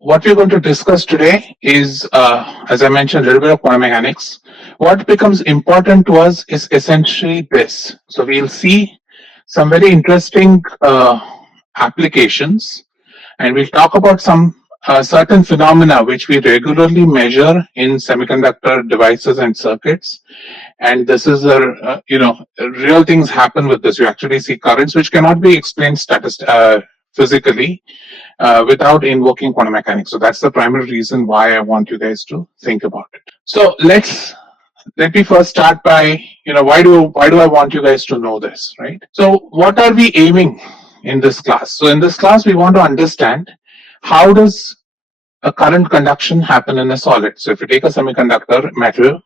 what we're going to discuss today is, as I mentioned, a little bit of quantum mechanics. What becomes important to us is essentially this. So we'll see some very interesting applications, and we'll talk about some certain phenomena which we regularly measure in semiconductor devices and circuits. And this is real things happen with this. You actually see currents which cannot be explained physically without invoking quantum mechanics. So that's the primary reason why I want you guys to think about it. So let me first start by, why do I want you guys to know this, right? So what are we aiming in this class? So in this class, we want to understand how does a current conduction happen in a solid. So if you take a semiconductor metal,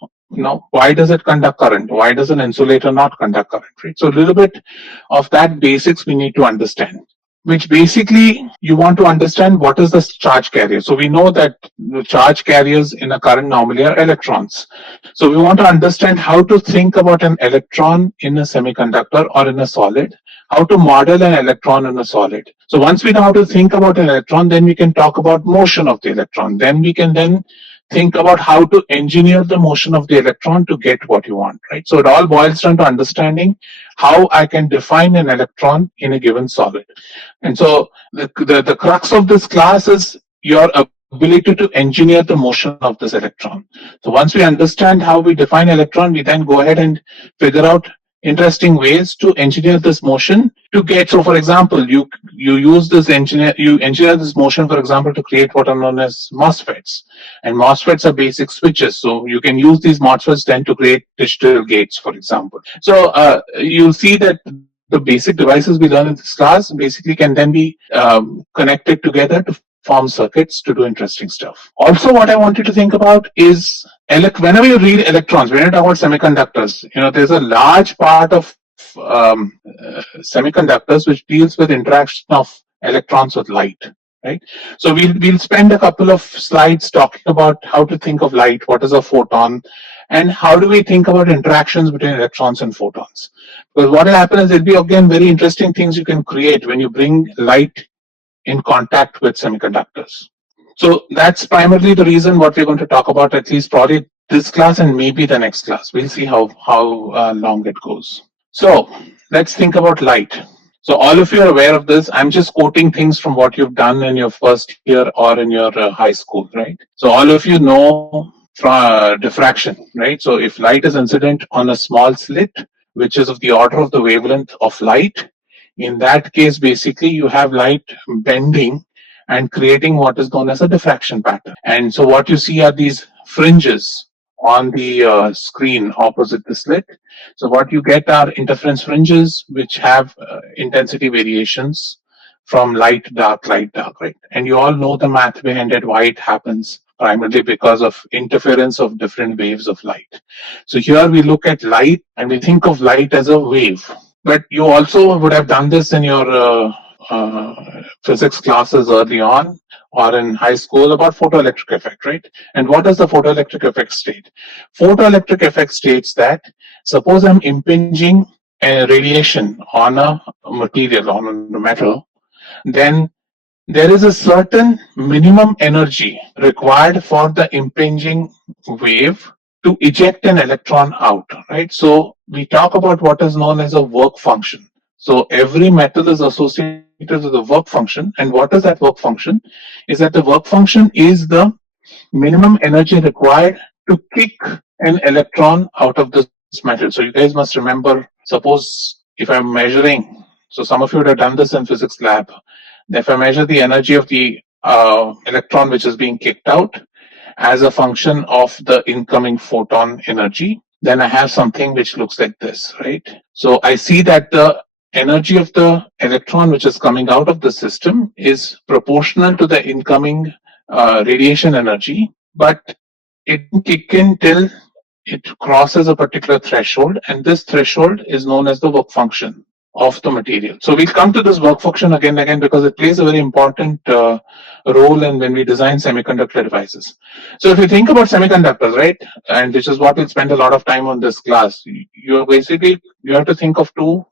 why does it conduct current? Why does an insulator not conduct current, right? So a little bit of that basics we need to understand, which basically you want to understand what is the charge carrier. So we know that the charge carriers in a current normally are electrons. So we want to understand how to think about an electron in a semiconductor or in a solid, how to model an electron in a solid. So once we know how to think about an electron, then we can talk about motion of the electron. Then we can think about how to engineer the motion of the electron to get what you want, right? So it all boils down to understanding how I can define an electron in a given solid. And so the crux of this class is your ability to engineer the motion of this electron. So once we understand how we define electron, we then go ahead and figure out interesting ways to engineer this motion to get. So for example, you engineer this motion, for example, to create what are known as MOSFETs. And MOSFETs are basic switches. So you can use these MOSFETs then to create digital gates, for example. So you'll see that the basic devices we learn in this class basically can then be connected together to form circuits to do interesting stuff. Also, what I want you to think about is whenever you read electrons, when you talk about semiconductors, there's a large part of semiconductors which deals with interaction of electrons with light, right? So we'll spend a couple of slides talking about how to think of light, what is a photon, and how do we think about interactions between electrons and photons. Because what will happen is there'll be, again, very interesting things you can create when you bring light in contact with semiconductors. So that's primarily the reason what we're going to talk about, at least probably this class and maybe the next class. We'll see how long it goes. So let's think about light. So all of you are aware of this. I'm just quoting things from what you've done in your first year or in your high school, right? So all of you know from diffraction, right? So if light is incident on a small slit, which is of the order of the wavelength of light, in that case, basically, you have light bending and creating what is known as a diffraction pattern. And so what you see are these fringes on the screen opposite the slit. So what you get are interference fringes, which have intensity variations from light, dark, right? And you all know the math behind it, why it happens, primarily because of interference of different waves of light. So here we look at light and we think of light as a wave. But you also would have done this in your physics classes early on or in high school about photoelectric effect, right? And what does the photoelectric effect state? Photoelectric effect states that suppose I'm impinging a radiation on a material, on a metal, then there is a certain minimum energy required for the impinging wave to eject an electron out, right? So we talk about what is known as a work function. So every metal is associated with a work function. And what is that work function? Is that the work function is the minimum energy required to kick an electron out of this metal. So you guys must remember, suppose if I'm measuring, so some of you would have done this in physics lab, if I measure the energy of the electron which is being kicked out as a function of the incoming photon energy, then I have something which looks like this, right? So I see that the energy of the electron which is coming out of the system is proportional to the incoming radiation energy, but it can kick in till it crosses a particular threshold, and this threshold is known as the work function of the material. So we'll come to this work function again and again because it plays a very important role in when we design semiconductor devices. So if you think about semiconductors, right, and which is what we'll spend a lot of time on this class, you have to think of two,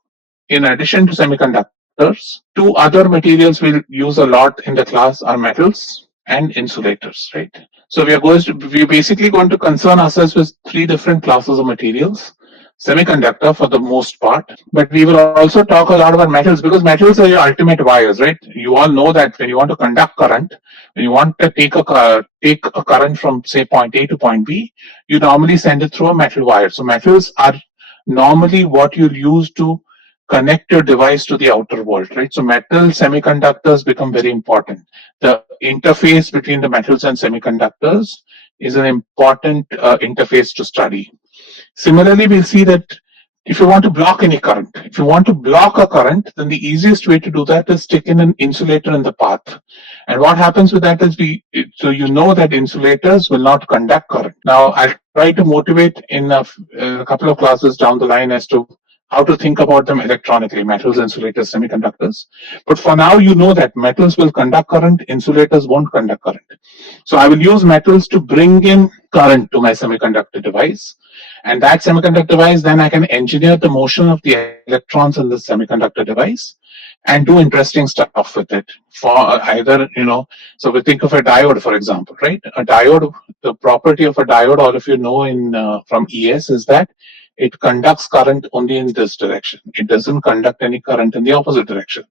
in addition to semiconductors, two other materials we'll use a lot in the class are metals and insulators, right? So we're basically going to concern ourselves with three different classes of materials. Semiconductor for the most part, but we will also talk a lot about metals because metals are your ultimate wires, right? You all know that when you want to conduct current, when you want to take a current from say point A to point B, you normally send it through a metal wire. So metals are normally what you'll use to connect your device to the outer world, right? So metal semiconductors become very important. The interface between the metals and semiconductors is an important interface to study. Similarly, we'll see that if you want to block any current, if you want to block a current, then the easiest way to do that is stick in an insulator in the path. And what happens with that is so you know that insulators will not conduct current. Now, I'll try to motivate in a couple of classes down the line as to how to think about them electronically, metals, insulators, semiconductors. But for now, you know that metals will conduct current, insulators won't conduct current. So I will use metals to bring in current to my semiconductor device. And that semiconductor device, then I can engineer the motion of the electrons in the semiconductor device and do interesting stuff with it. For either, so we think of a diode, for example, right? A diode, the property of a diode, all of you know from ES, is that it conducts current only in this direction. It doesn't conduct any current in the opposite direction.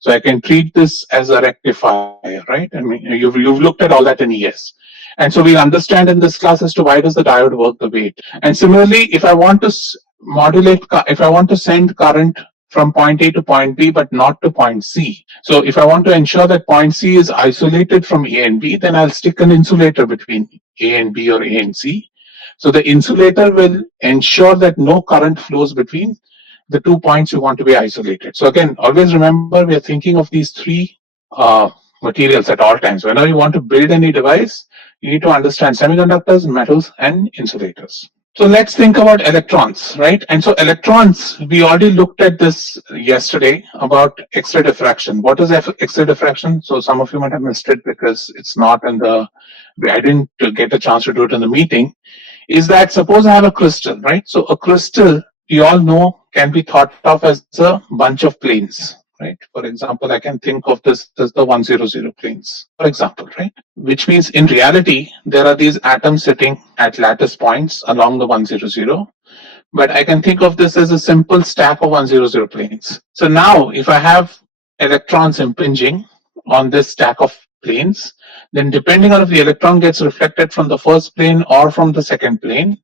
So I can treat this as a rectifier, right? I mean, you've looked at all that in ES. And so we'll understand in this class as to why does the diode work the way it. And similarly, if I want to if I want to send current from point A to point B, but not to point C. So if I want to ensure that point C is isolated from A and B, then I'll stick an insulator between A and B or A and C. So the insulator will ensure that no current flows between the 2 points you want to be isolated. So again, always remember we are thinking of these three materials at all times. Whenever you want to build any device, you need to understand semiconductors, metals, and insulators. So let's think about electrons, right? And so electrons, we already looked at this yesterday about X-ray diffraction. What is X-ray diffraction? So some of you might have missed it because it's not I didn't get a chance to do it in the meeting. Is that suppose I have a crystal, right? So a crystal, we all know, can be thought of as a bunch of planes, right? For example, I can think of this as the 100 planes, for example, right? Which means in reality, there are these atoms sitting at lattice points along the 100, but I can think of this as a simple stack of 100 planes. So now, if I have electrons impinging on this stack of planes, then depending on if the electron gets reflected from the first plane or from the second plane,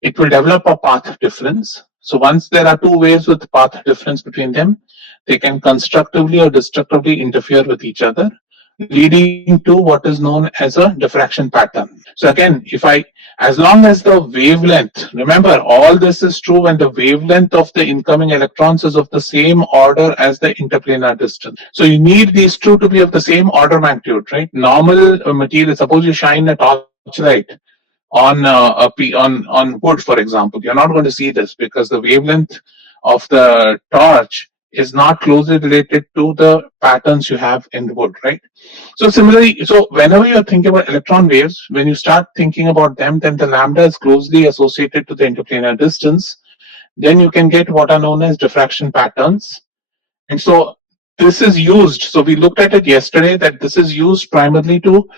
it will develop a path difference. So once there are two waves with path difference between them, they can constructively or destructively interfere with each other, leading to what is known as a diffraction pattern. So again, as long as the wavelength, remember all this is true when the wavelength of the incoming electrons is of the same order as the interplanar distance. So you need these two to be of the same order magnitude, right? Normal material, suppose you shine a torchlight on wood, for example, you're not going to see this because the wavelength of the torch is not closely related to the patterns you have in the wood, right? So similarly, so whenever you're thinking about electron waves, when you start thinking about them, then the lambda is closely associated to the interplanar distance. Then you can get what are known as diffraction patterns. And so this is used. So we looked at it yesterday that this is used primarily to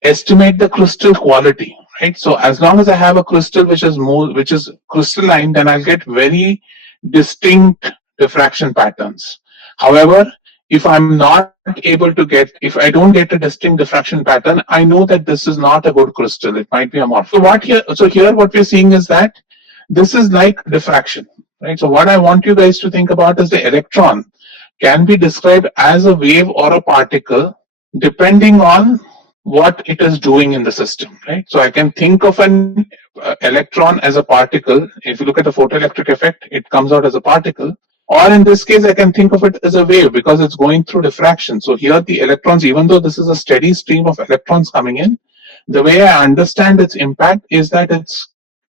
estimate the crystal quality, right? So as long as I have a crystal which is crystalline, then I'll get very distinct diffraction patterns. However, if I'm not able to if I don't get a distinct diffraction pattern, I know that this is not a good crystal. It might be amorphous. So here what we're seeing is that this is like diffraction, right? So what I want you guys to think about is the electron can be described as a wave or a particle depending on what it is doing in the system, right? So I can think of an electron as a particle. If you look at the photoelectric effect, it comes out as a particle. Or in this case, I can think of it as a wave because it's going through diffraction. So here the electrons, even though this is a steady stream of electrons coming in, the way I understand its impact is that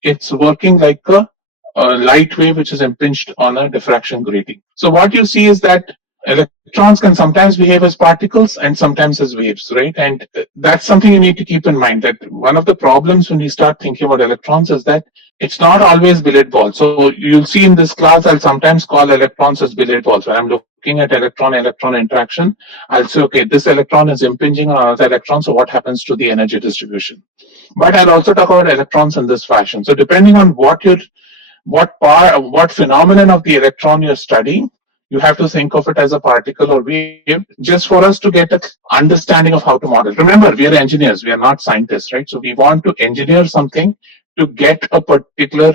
it's working like a light wave which is impinged on a diffraction grating. So what you see is that electrons can sometimes behave as particles and sometimes as waves, right? And that's something you need to keep in mind, that one of the problems when you start thinking about electrons is that it's not always billiard balls. So you'll see in this class, I'll sometimes call electrons as billiard balls. When I'm looking at electron-electron interaction, I'll say, okay, this electron is impinging on another electron, so what happens to the energy distribution? But I'll also talk about electrons in this fashion. So depending on what phenomenon of the electron you're studying, you have to think of it as a particle or wave, just for us to get an understanding of how to model. Remember, we are engineers, we are not scientists, right? So we want to engineer something to get a particular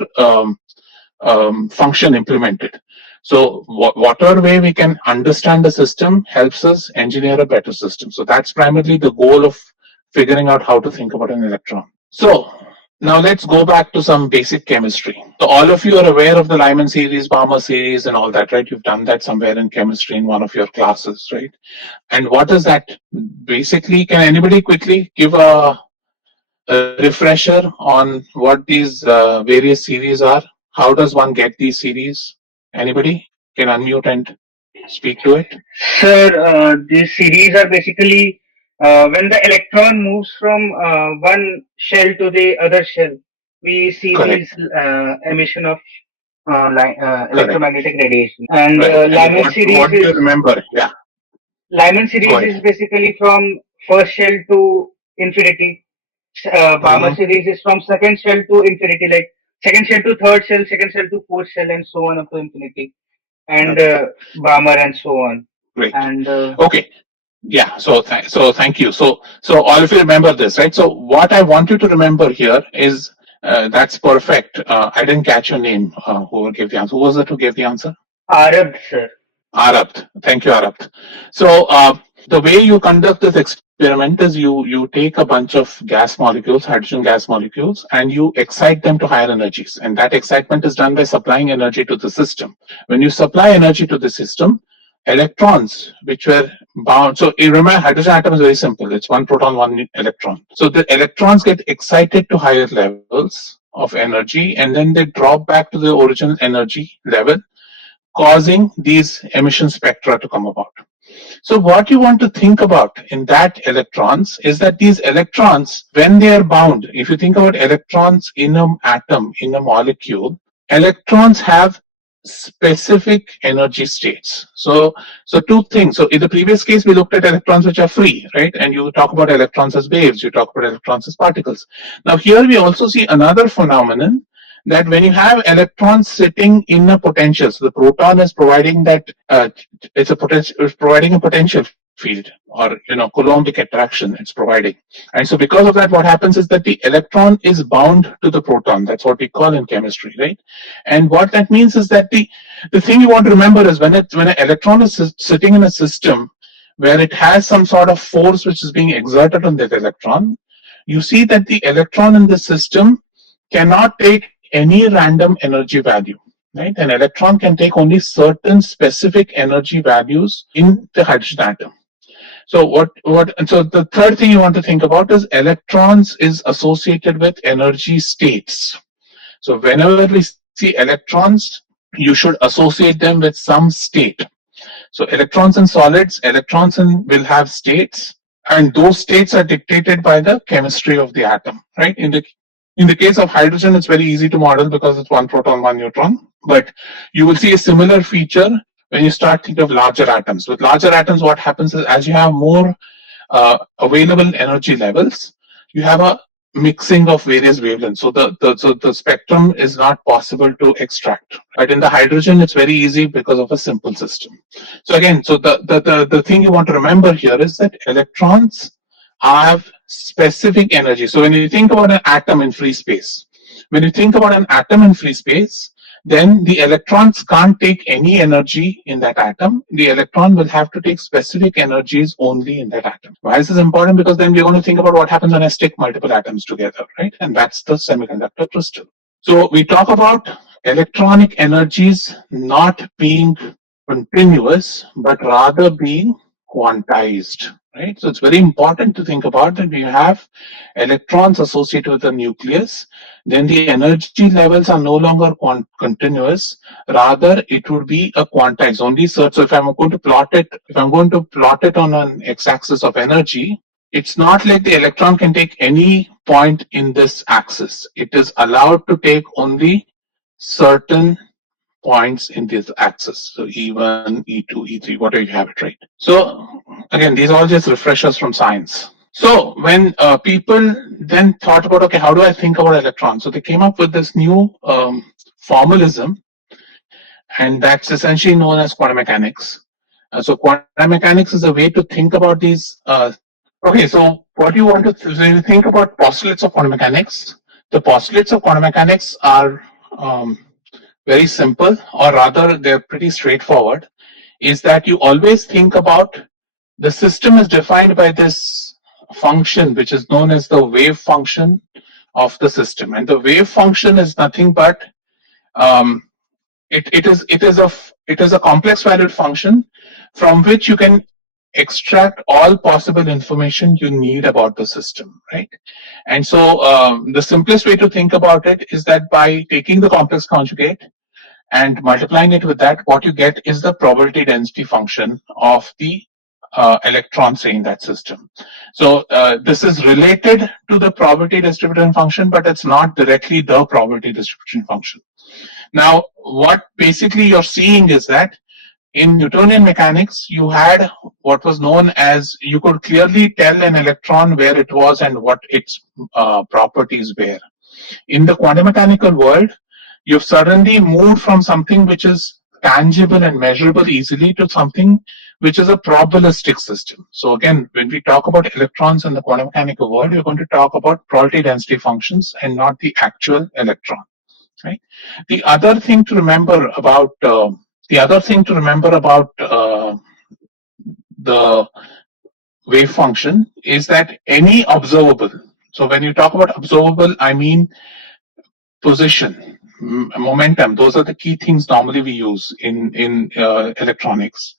function implemented. So whatever way we can understand the system helps us engineer a better system. So that's primarily the goal of figuring out how to think about an electron. So now let's go back to some basic chemistry. So all of you are aware of the Lyman series, Balmer series, and all that, right? You've done that somewhere in chemistry in one of your classes, right? And what is that? Basically, can anybody quickly give a refresher on what these various series are? How does one get these series? Anybody can unmute and speak to it? Sir, these series are basically when the electron moves from one shell to the other shell, we see Correct. these emission of Correct. electromagnetic radiation. And Right. And Lyman series what do you is remember? Yeah. Lyman Go series is ahead. basically from first shell to infinity. Balmer Mm-hmm. series is from second shell to infinity, like second shell to third shell, second shell to fourth shell, and so on up to infinity. And Okay. Balmer and so on. Great. And Okay. Yeah. So thank you. So all of you remember this, right? So what I want you to remember here is that's perfect. I didn't catch your name. Whoever gave the answer. Who was it who gave the answer? Arab, sir. Arabt. Thank you, Arabt. So the way you conduct this experiment is you take a bunch of gas molecules, hydrogen gas molecules, and you excite them to higher energies. And that excitement is done by supplying energy to the system. When you supply energy to the system, electrons which were bound. So you remember, hydrogen atom is very simple. It's one proton, one electron. So the electrons get excited to higher levels of energy, and then they drop back to the original energy level, causing these emission spectra to come about. So what you want to think about in that electrons is that these electrons, when they are bound, if you think about electrons in an atom, in a molecule, electrons have specific energy states. So two things. So in the previous case, we looked at electrons which are free, right? And you talk about electrons as waves, you talk about electrons as particles. Now here we also see another phenomenon, that when you have electrons sitting in a potential, so the proton is providing that it's providing a potential field, or Coulombic attraction it's providing. And so because of that, what happens is that the electron is bound to the proton. That's what we call in chemistry, right? And what that means is that the thing you want to remember is when an electron is sitting in a system where it has some sort of force which is being exerted on that electron, you see that the electron in the system cannot take any random energy value, right? An electron can take only certain specific energy values in the hydrogen atom. So the third thing you want to think about is electrons is associated with energy states. So whenever we see electrons, you should associate them with some state. So electrons in solids, will have states, and those states are dictated by the chemistry of the atom, right? In the case of hydrogen, it's very easy to model because it's one proton, one neutron. But you will see a similar feature when you start thinking of larger atoms. With larger atoms, what happens is as you have more available energy levels, you have a mixing of various wavelengths. So the spectrum is not possible to extract. But in the hydrogen, it's very easy because of a simple system. So again, so the thing you want to remember here is that electrons have specific energy. So when you think about an atom in free space, then the electrons can't take any energy in that atom. The electron will have to take specific energies only in that atom. Why is this important? Because then we're going to think about what happens when I stick multiple atoms together, right? And that's the semiconductor crystal. So we talk about electronic energies not being continuous, but rather being quantized. right? So it's very important to think about that we have electrons associated with the nucleus. Then the energy levels are no longer continuous. Rather, it would be a quantized only search. So if I'm going to plot it on an x-axis of energy, it's not like the electron can take any point in this axis. It is allowed to take only certain points in this axis. So E1, E2, E3, whatever you have it, right? So again, these are all just refreshers from science. So when people then thought about, okay, how do I think about electrons? So they came up with this new formalism, and that's essentially known as quantum mechanics. So quantum mechanics is a way to think about these. Okay, so what you want to when you think about postulates of quantum mechanics, the postulates of quantum mechanics are very simple, or rather, they're pretty straightforward. Is that you always think about the system is defined by this function, which is known as the wave function of the system, and the wave function is nothing but um, it is a complex valued function from which you can extract all possible information you need about the system, right? And so the simplest way to think about it is that by taking the complex conjugate and multiplying it with that, what you get is the probability density function of the electron, say, in that system. So this is related to the probability distribution function, but it's not directly the probability distribution function. Now, what basically you're seeing is that in Newtonian mechanics, you had what was known as, you could clearly tell an electron where it was and what its properties were. In the quantum mechanical world, you've suddenly moved from something which is tangible and measurable easily to something which is a probabilistic system. So again, when we talk about electrons in the quantum mechanical world, we're going to talk about probability density functions and not the actual electron. Right. The other thing to remember about the wave function is that any observable. So when you talk about observable, I mean position, momentum. Those are the key things normally we use in electronics.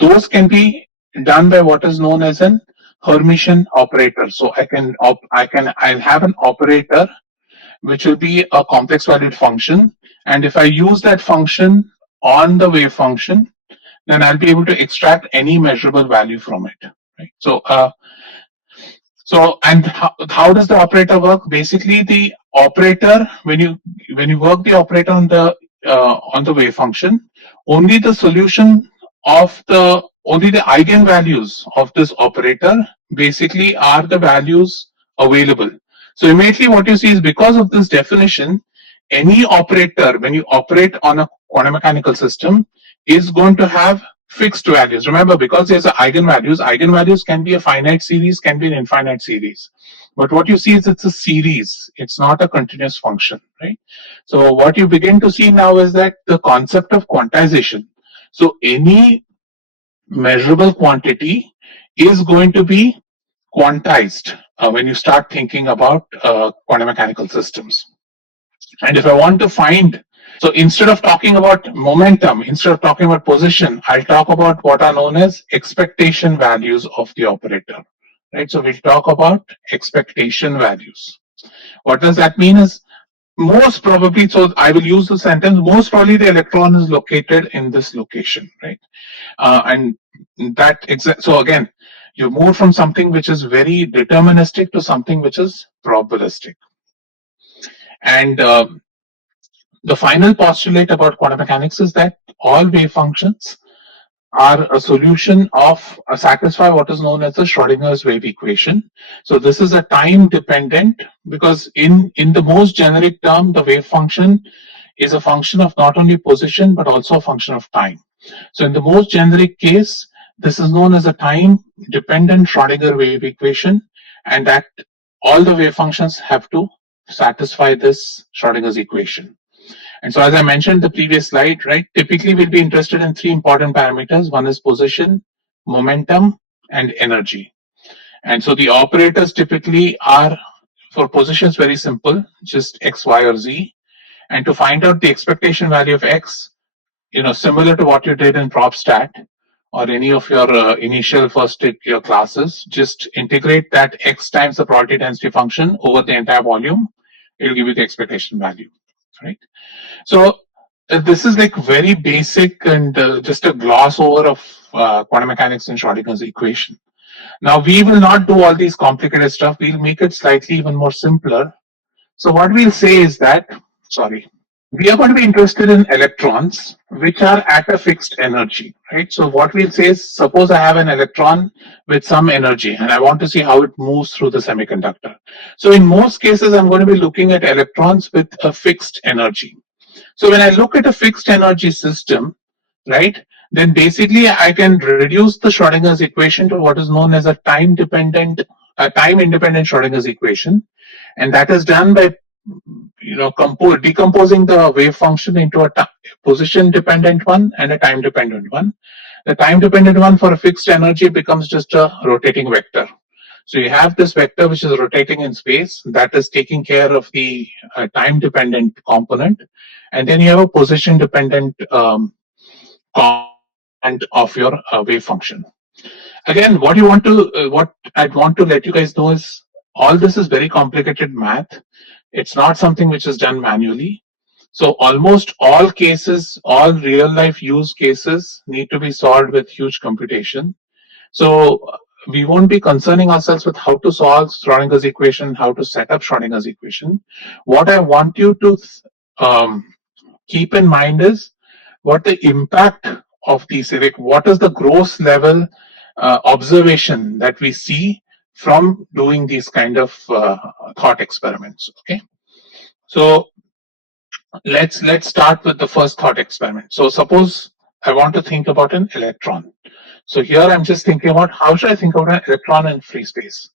Those can be done by what is known as an Hermitian operator. So I'll have an operator which will be a complex valued function, and if I use that function on the wave function, then I'll be able to extract any measurable value from it. Right. So, and how does the operator work? Basically, the operator, when you work the operator on the wave function, only the solution of the only the eigenvalues of this operator basically are the values available. So immediately what you see is, because of this definition, any operator, when you operate on a quantum mechanical system, is going to have fixed values. Remember, because there's eigenvalues can be a finite series, can be an infinite series. But what you see is it's a series, it's not a continuous function, right? So what you begin to see now is that the concept of quantization. So any measurable quantity is going to be quantized when you start thinking about quantum mechanical systems. And if I want to find, so instead of talking about momentum, instead of talking about position, I'll talk about what are known as expectation values of the operator. Right? So we'll talk about expectation values. What does that mean is, most probably, so I will use the sentence, most probably the electron is located in this location, right? And so again, you move from something which is very deterministic to something which is probabilistic. And the final postulate about quantum mechanics is that all wave functions are a solution of satisfy what is known as the Schrodinger's wave equation. So this is a time dependent, because in the most generic term, the wave function is a function of not only position but also a function of time. So in the most generic case, this is known as a time dependent Schrodinger wave equation, and that all the wave functions have to satisfy this Schrodinger's equation. And so, as I mentioned in the previous slide, right, typically we'll be interested in three important parameters. One is position, momentum, and energy. And so the operators typically are, for positions, very simple, just x, y, or z. And to find out the expectation value of x, similar to what you did in PropStat, or any of your initial first year classes, just integrate that x times the probability density function over the entire volume. It will give you the expectation value, right? So this is like very basic and just a gloss over of quantum mechanics and Schrodinger's equation. Now we will not do all these complicated stuff. We'll make it slightly even more simpler. So what we'll say is that, sorry, we are going to be interested in electrons which are at a fixed energy, right? So what we'll say is, suppose I have an electron with some energy and I want to see how it moves through the semiconductor. So in most cases, I'm going to be looking at electrons with a fixed energy. So when I look at a fixed energy system, right, then basically I can reduce the Schrodinger's equation to what is known as a time independent Schrodinger's equation, and that is done by decomposing the wave function into a position dependent one and a time dependent one. The time dependent one for a fixed energy becomes just a rotating vector. So you have this vector which is rotating in space, that is taking care of the time dependent component, and then you have a position dependent component of your wave function. Again, what I'd want to let you guys know is all this is very complicated math. It's not something which is done manually. So almost all cases, all real life use cases need to be solved with huge computation. So we won't be concerning ourselves with how to solve Schrodinger's equation, how to set up Schrodinger's equation. What I want you to um, keep in mind is what the impact of these, like what is the gross level observation that we see from doing these kind of thought experiments. Okay, so let's start with the first thought experiment. So suppose I want to think about an electron. So here I'm just thinking about how should I think about an electron in free space.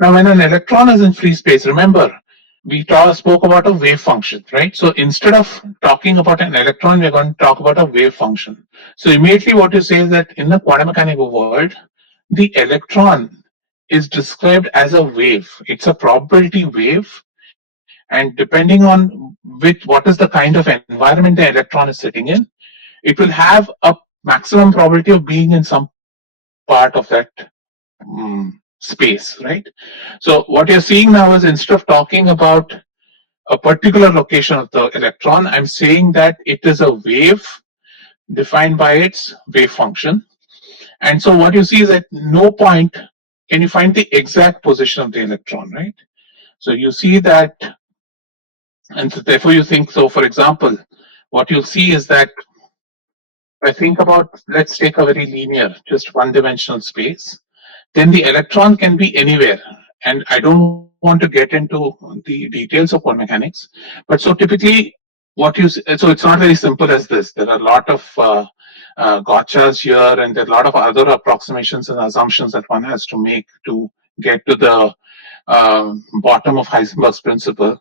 Now when an electron is in free space, remember we spoke about a wave function, right? So instead of talking about an electron, we're going to talk about a wave function. So immediately what you say is that in the quantum mechanical world, the electron is described as a wave. It's a probability wave, and depending on what is the kind of environment the electron is sitting in, it will have a maximum probability of being in some part of that space, right? So what you're seeing now is instead of talking about a particular location of the electron, I'm saying that it is a wave defined by its wave function. And so what you see is at no point can you find the exact position of the electron, right? So you see that, and so therefore you think, so for example, what you'll see is that if I think about, let's take a very linear, just one dimensional space, then the electron can be anywhere. And I don't want to get into the details of quantum mechanics, but so typically so it's not very simple as this. There are a lot of gotchas here, and there are a lot of other approximations and assumptions that one has to make to get to the bottom of Heisenberg's principle.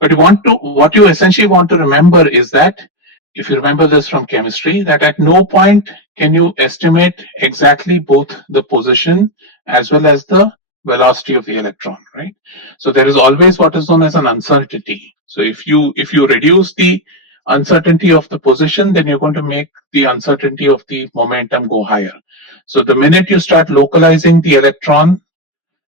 But what you essentially want to remember is that, if you remember this from chemistry, that at no point can you estimate exactly both the position as well as the velocity of the electron, right? So there is always what is known as an uncertainty. So if you reduce the uncertainty of the position, then you're going to make the uncertainty of the momentum go higher. So the minute you start localizing the electron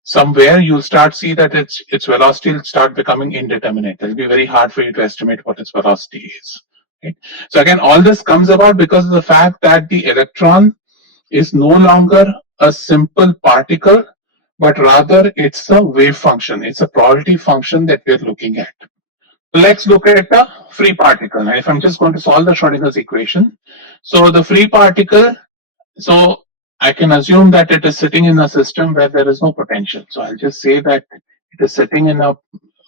somewhere, you'll start see that its velocity will start becoming indeterminate. It'll be very hard for you to estimate what its velocity is. Right? So again, all this comes about because of the fact that the electron is no longer a simple particle, but rather it's a wave function. It's a probability function that we're looking at. Let's look at the free particle. Now, if I'm just going to solve the Schrodinger's equation, so the free particle, so I can assume that it is sitting in a system where there is no potential. So I'll just say that it is sitting in a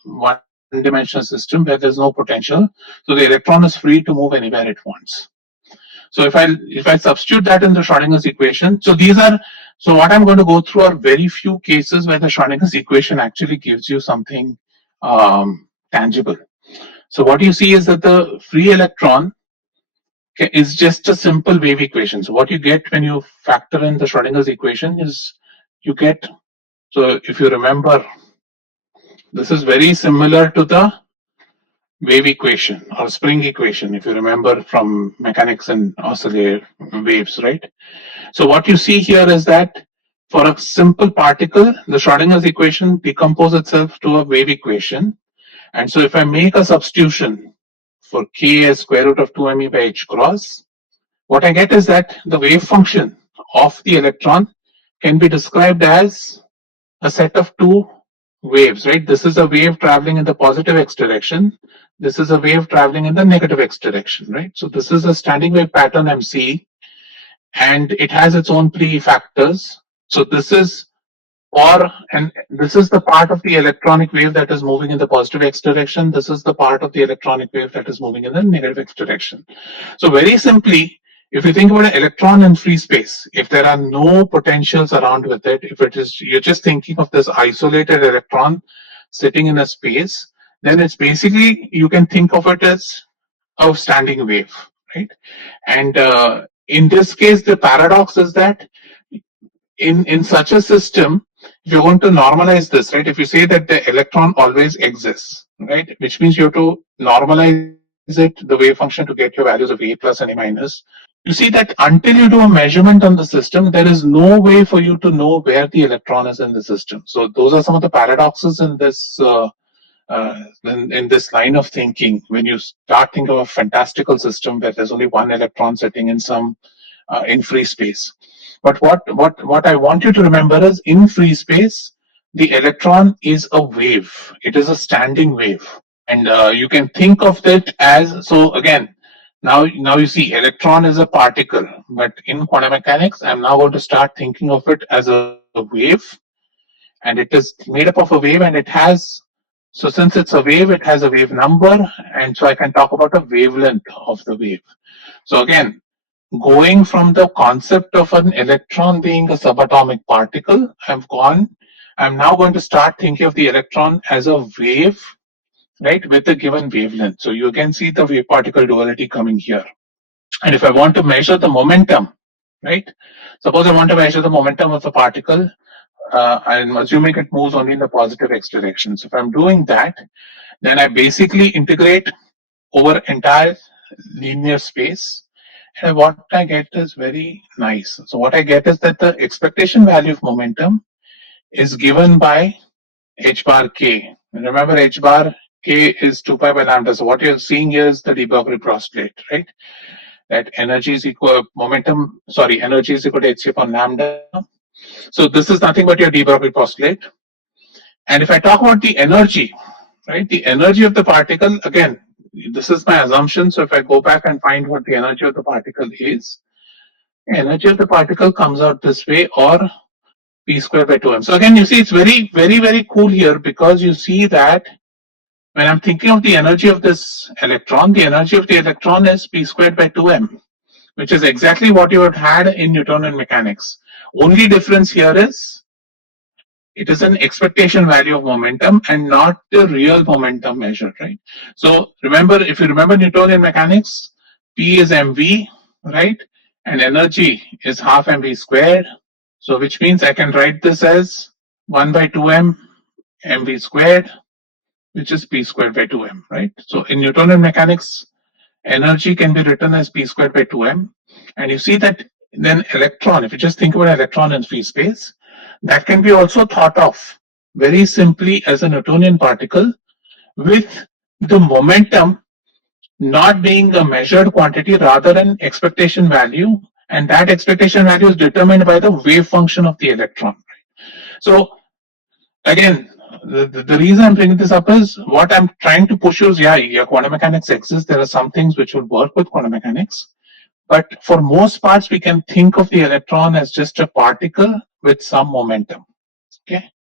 one-dimensional system where there's no potential. So the electron is free to move anywhere it wants. So if I substitute that in the Schrodinger's equation, so what I'm going to go through are very few cases where the Schrodinger's equation actually gives you something tangible. So what you see is that the free electron is just a simple wave equation. So what you get when you factor in the Schrodinger's equation is you get, so if you remember, this is very similar to the wave equation or spring equation, if you remember from mechanics and oscillator waves, right? So what you see here is that for a simple particle, the Schrodinger's equation decomposes itself to a wave equation. And so if I make a substitution for k as square root of 2me by h cross, what I get is that the wave function of the electron can be described as a set of two waves, right? This is a wave traveling in the positive x direction. This is a wave traveling in the negative x direction, right? So this is a standing wave pattern I'm seeing, and it has its own pre-factors. So this is and this is the part of the electronic wave that is moving in the positive x direction. This is the part of the electronic wave that is moving in the negative x direction. So very simply, if you think about an electron in free space, if there are no potentials around with it, if it is you're just thinking of this isolated electron sitting in a space, then it's basically you can think of it as a standing wave, right? And in this case, the paradox is that in such a system, if you want to normalize this, right? If you say that the electron always exists, right, which means you have to normalize it, the wave function, to get your values of a plus and a minus. You see that until you do a measurement on the system, there is no way for you to know where the electron is in the system. So those are some of the paradoxes in this in this line of thinking. When you start thinking of a fantastical system where there's only one electron sitting in some in free space. But what I want you to remember is in free space, the electron is a wave. It is a standing wave, and you can think of it as, so again, now you see electron is a particle, but in quantum mechanics, I'm now going to start thinking of it as a wave, and it is made up of a wave, and it has, so since it's a wave, it has a wave number, and so I can talk about a wavelength of the wave. So again, going from the concept of an electron being a subatomic particle, I'm now going to start thinking of the electron as a wave, right, with a given wavelength. So you can see the wave particle duality coming here. And if I want to measure the momentum, right, suppose I want to measure the momentum of the particle, I'm assuming it moves only in the positive x direction. So if I'm doing that, then I basically integrate over entire linear space. And what I get is very nice. So what I get is that the expectation value of momentum is given by h bar k. And remember, h bar k is 2 pi by lambda. So what you're seeing here is the de Broglie postulate, right? That energy is equal energy is equal to hc upon lambda. So this is nothing but your de Broglie postulate. And if I talk about the energy, right, the energy of the particle, again, this is my assumption. So if I go back and find what the energy of the particle is, the energy of the particle comes out this way, or p squared by 2m. So again, you see it's very, very, very cool here, because you see that when I'm thinking of the energy of this electron, the energy of the electron is p squared by 2m, which is exactly what you had had in Newtonian mechanics. Only difference here is it is an expectation value of momentum and not the real momentum measured, right? So remember, if you remember Newtonian mechanics, P is mv, right? And energy is half mv squared. So which means I can write this as 1 by 2m mv squared, which is p squared by 2m, right? So in Newtonian mechanics, energy can be written as p squared by 2m. And you see that then electron, if you just think about electron in free space, that can be also thought of very simply as a Newtonian particle with the momentum not being a measured quantity, rather an expectation value, and that expectation value is determined by the wave function of the electron. So again, the reason I'm bringing this up is what I'm trying to push is, yeah, quantum mechanics exists. There are some things which will work with quantum mechanics, but for most parts, we can think of the electron as just a particle with some momentum. Okay.